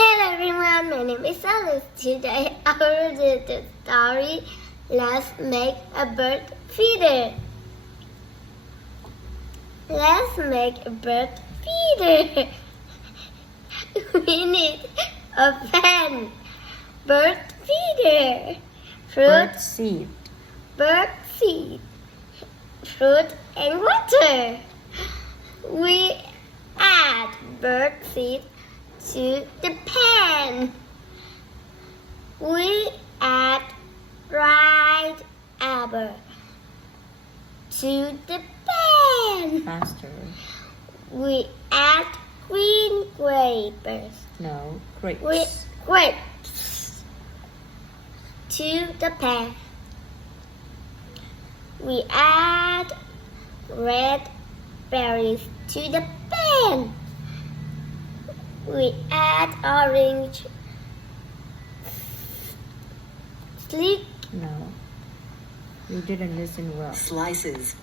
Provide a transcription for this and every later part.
Hello everyone, my name is Alice. Today I will do the story Let's Make a Bird Feeder. Let's make a bird feeder. We need a pen, bird feeder, Bird seed. bird seed, fruit and water. We add bird seed to the pan. We add dried apple to the pan. Faster. We add green grapes. No, grapes. With grapes to the pan. We add red berries to the pan. We add orange slices No. You didn't listen well. Slices.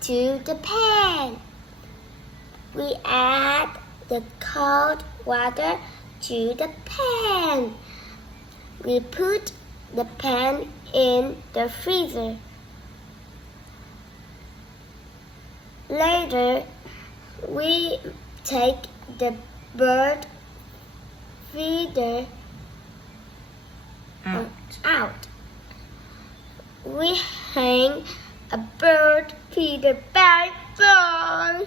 to the pan. We add the cold water to the pan. We put the pan in the freezer. Later, we take the bird feeder out. We hang a bird feeder. Bye bye.